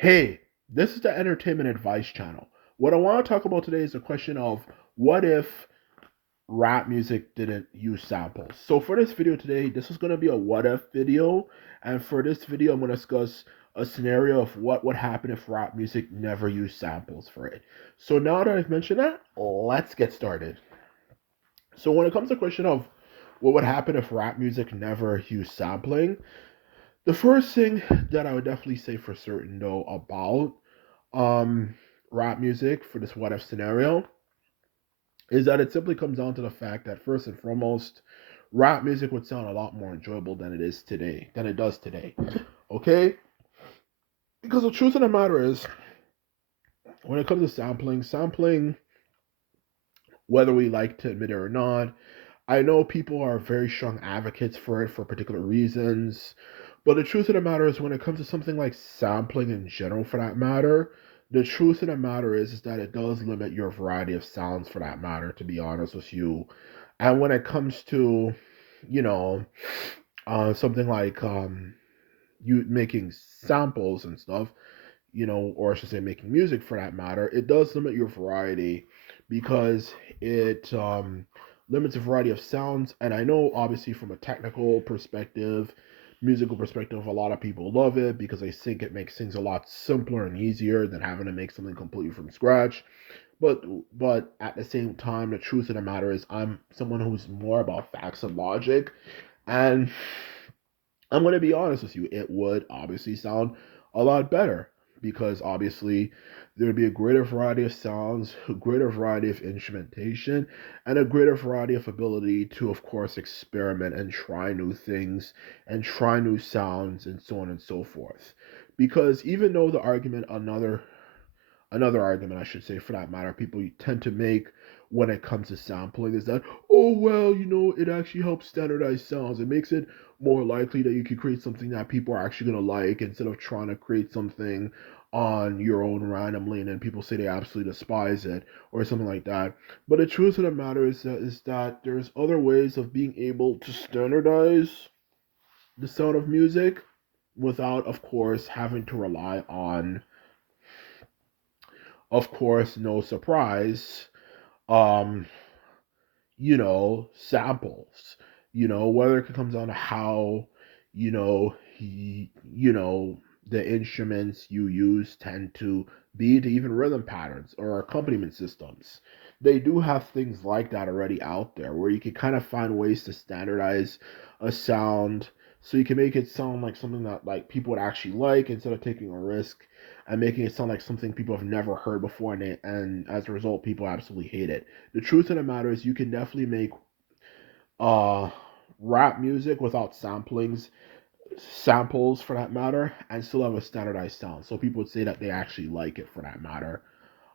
Hey, this is the Entertainment Advice Channel. What I want to talk about today is the question of what if rap music didn't use samples. So for this video today, this is going to be a what if video, and for this video I'm going to discuss a scenario of what would happen if rap music never used samples for it. So now that I've mentioned that, let's get started. So when it comes to the question of what would happen if rap music never used sampling, the first thing that I would definitely say for certain though about um rap music for this what if scenario is that it simply comes down to the fact that first and foremost, rap music would sound a lot more enjoyable than it does today. Okay? Because the truth of the matter is, when it comes to sampling, whether we like to admit it or not, I know people are very strong advocates for it for particular reasons, but the truth of the matter is, when it comes to something like sampling in general, for that matter, the truth of the matter is that it does limit your variety of sounds, for that matter, to be honest with you. And when it comes to, you know, something like you making samples and stuff, or I should say making music for that matter, it does limit your variety because it limits a variety of sounds. And I know, obviously, from a technical perspective, musical perspective, a lot of people love it because they think it makes things a lot simpler and easier than having to make something completely from scratch. But at the same time, the truth of the matter is, I'm someone who's more about facts and logic, and I'm going to be honest with you, it would obviously sound a lot better because obviously there would be a greater variety of sounds, a greater variety of instrumentation, and a greater variety of ability to, of course, experiment and try new things and try new sounds and so on and so forth. Because even though the argument, another argument, I should say, for that matter, people tend to make when it comes to sampling is that, oh, well, it actually helps standardize sounds. It makes it more likely that you can create something that people are actually going to like instead of trying to create something on your own randomly and then people say they absolutely despise it or something like that. But the truth of the matter is that there's other ways of being able to standardize the sound of music without, of course, having to rely on, of course, no surprise, um, samples. Whether it comes down to how, the instruments you use tend to be, to even rhythm patterns or accompaniment systems. They do have things like that already out there where you can kind of find ways to standardize a sound so you can make it sound like something that like people would actually like instead of taking a risk and making it sound like something people have never heard before, and as a result people absolutely hate it. The truth of the matter is you can definitely make uh rap music without samples for that matter and still have a standardized sound. So people would say that they actually like it for that matter.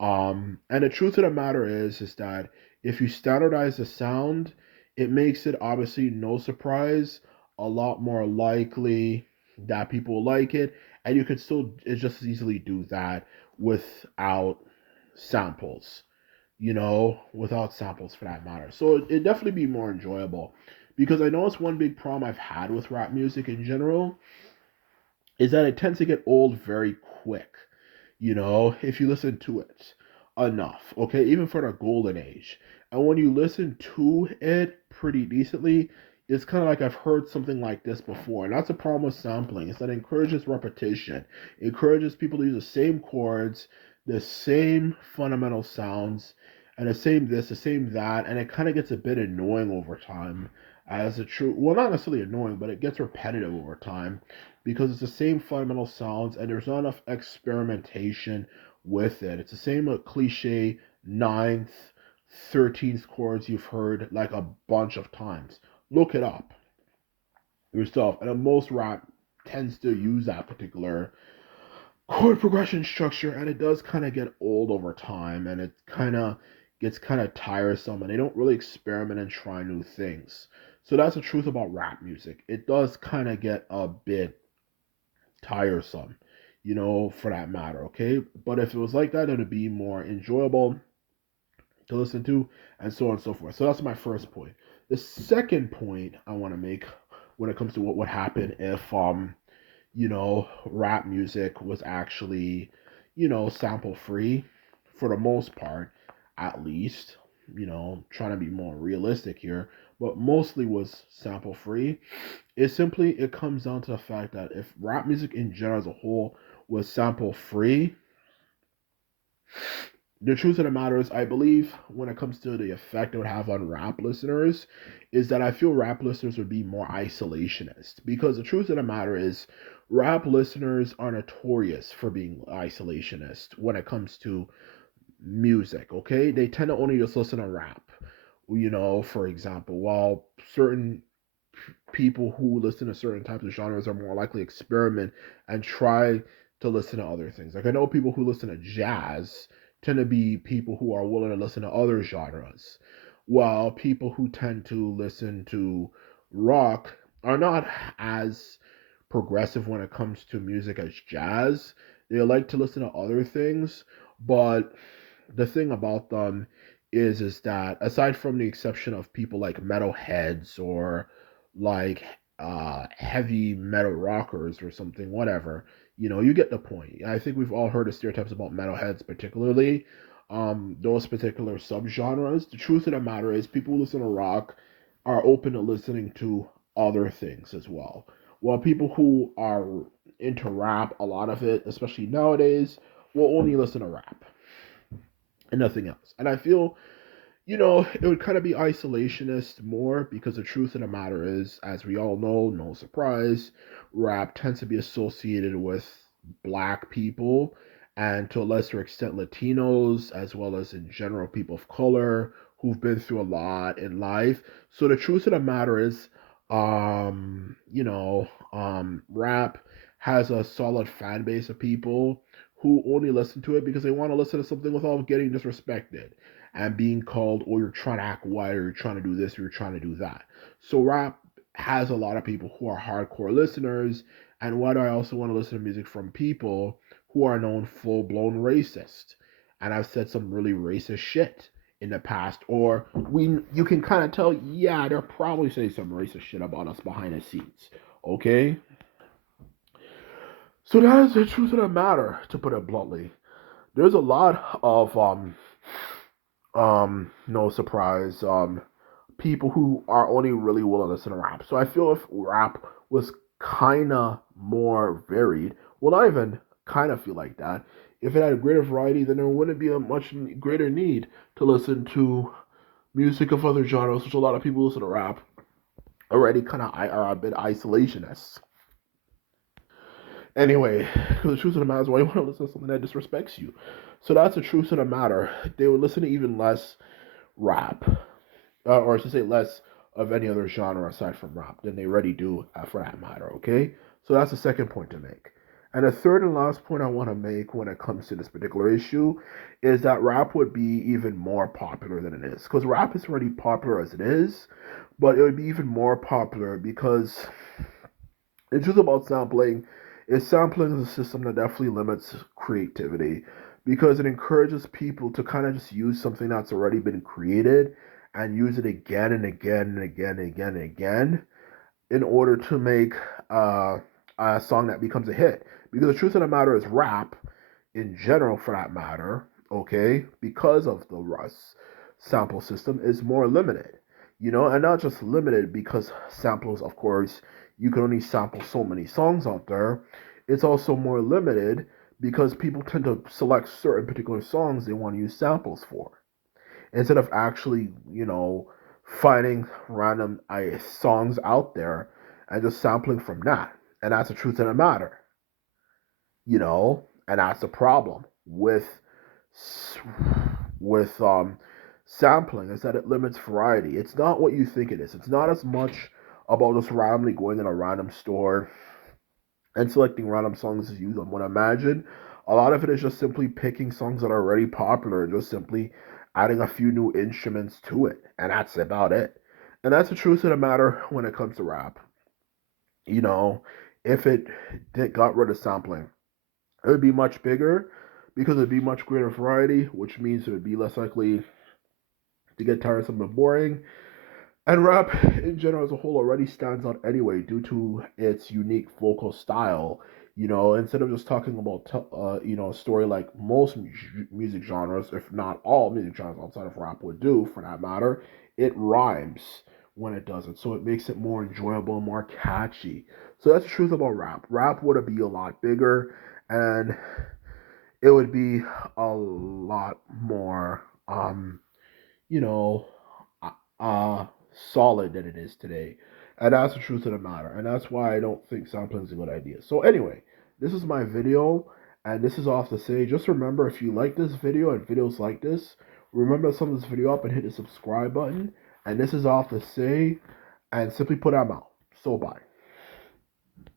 And the truth of the matter is that if you standardize the sound, it makes it obviously no surprise a lot more likely that people like it, and you could still just as easily do that without samples, without samples for that matter. So it'd definitely be more enjoyable because I know it's one big problem I've had with rap music in general is that it tends to get old very quick, if you listen to it enough, okay, even for the golden age. And when you listen to it pretty decently, it's kind of like I've heard something like this before. And that's a problem with sampling, is that it encourages repetition. It encourages people to use the same chords, the same fundamental sounds, and the same this, the same that, and it kind of gets a bit annoying over time as a true, well, not necessarily annoying, but it gets repetitive over time because it's the same fundamental sounds and there's not enough experimentation with it. It's the same cliche ninth, 13th chords you've heard like a bunch of times. Look it up yourself. And most rap tends to use that particular chord progression structure, and it does kind of get old over time, and it kind of gets kind of tiresome, and they don't really experiment and try new things. So that's the truth about rap music. It does kind of get a bit tiresome, for that matter, okay? But if it was like that, it would be more enjoyable to listen to, and so on and so forth. So that's my first point. The second point I want to make when it comes to what would happen if rap music was actually, sample free for the most part, at least, trying to be more realistic here, but mostly was sample free. It comes down to the fact that if rap music in general as a whole was sample free, the truth of the matter is, I believe when it comes to the effect it would have on rap listeners, is that I feel rap listeners would be more isolationist. Because the truth of the matter is, rap listeners are notorious for being isolationist when it comes to music, okay? They tend to only just listen to rap. For example, while certain people who listen to certain types of genres are more likely to experiment and try to listen to other things. Like I know people who listen to jazz tend to be people who are willing to listen to other genres, while people who tend to listen to rock are not as progressive when it comes to music as jazz. They like to listen to other things, but the thing about them is that aside from the exception of people like metalheads or like heavy metal rockers or something, whatever, you get the point. I think we've all heard of stereotypes about metalheads, particularly those particular subgenres. The truth of the matter is, people who listen to rock are open to listening to other things as well. While people who are into rap, a lot of it, especially nowadays, will only listen to rap and nothing else. And I feel, it would kind of be isolationist more because the truth of the matter is, as we all know, no surprise, rap tends to be associated with black people and to a lesser extent Latinos, as well as in general people of color who've been through a lot in life. So the truth of the matter is, rap has a solid fan base of people who only listen to it because they want to listen to something without getting disrespected and being called, or you're trying to act white, or you're trying to do this, or you're trying to do that. So rap has a lot of people who are hardcore listeners, and why do I also want to listen to music from people who are known full blown racist? And I've said some really racist shit in the past, or you can kind of tell, yeah, they're probably saying some racist shit about us behind the scenes. Okay? So that is the truth of the matter, to put it bluntly. There's a lot of no surprise, people who are only really willing to listen to rap. So I feel if rap was kinda more varied, well, not even kind of feel like that. If it had a greater variety, then there wouldn't be a much greater need to listen to music of other genres, which a lot of people listen to rap already kind of are a bit isolationists. Anyway, the truth of the matter is, why you want to listen to something that disrespects you? So that's the truth of the matter. They would listen to even less rap, or I should say less of any other genre aside from rap than they already do for that matter, okay? So that's the second point to make. And the third and last point I want to make when it comes to this particular issue is that rap would be even more popular than it is. Because rap is already popular as it is, but it would be even more popular because the truth about sampling is sampling is a system that definitely limits creativity because it encourages people to kind of just use something that's already been created and use it again and again and again and again and again in order to make uh, a song that becomes a hit. Because the truth of the matter is, rap, in general, for that matter, okay, because of the Russ sample system, is more limited. And not just limited because samples, of course, you can only sample so many songs out there. It's also more limited because people tend to select certain particular songs they want to use samples for instead of actually, finding random songs out there and just sampling from that. And that's the truth of the matter, and that's the problem with sampling is that it limits variety. It's not what you think it is. It's not as much about just randomly going in a random store and selecting random songs to use. I would imagine a lot of it is just simply picking songs that are already popular and just simply adding a few new instruments to it, and that's about it. And that's the truth of the matter when it comes to rap. You know, if it got rid of sampling, it would be much bigger because it'd be much greater variety, which means it would be less likely to get tiresome and boring. And rap in general as a whole already stands out anyway due to its unique vocal style. You know, instead of just talking about a story like most music genres, if not all music genres outside of rap would do, for that matter, it rhymes when it does it, so it makes it more enjoyable, more catchy. So that's the truth about rap. Rap would be a lot bigger, and it would be a lot more, you know, uh, uh, solid than it is today. And that's the truth of the matter. And that's why I don't think sampling is a good idea. So anyway, this is my video, and this is off to say, just remember, if you like this video and videos like this, remember to sum this video up and hit the subscribe button. And this is off to say, and simply put, I'm out. So bye.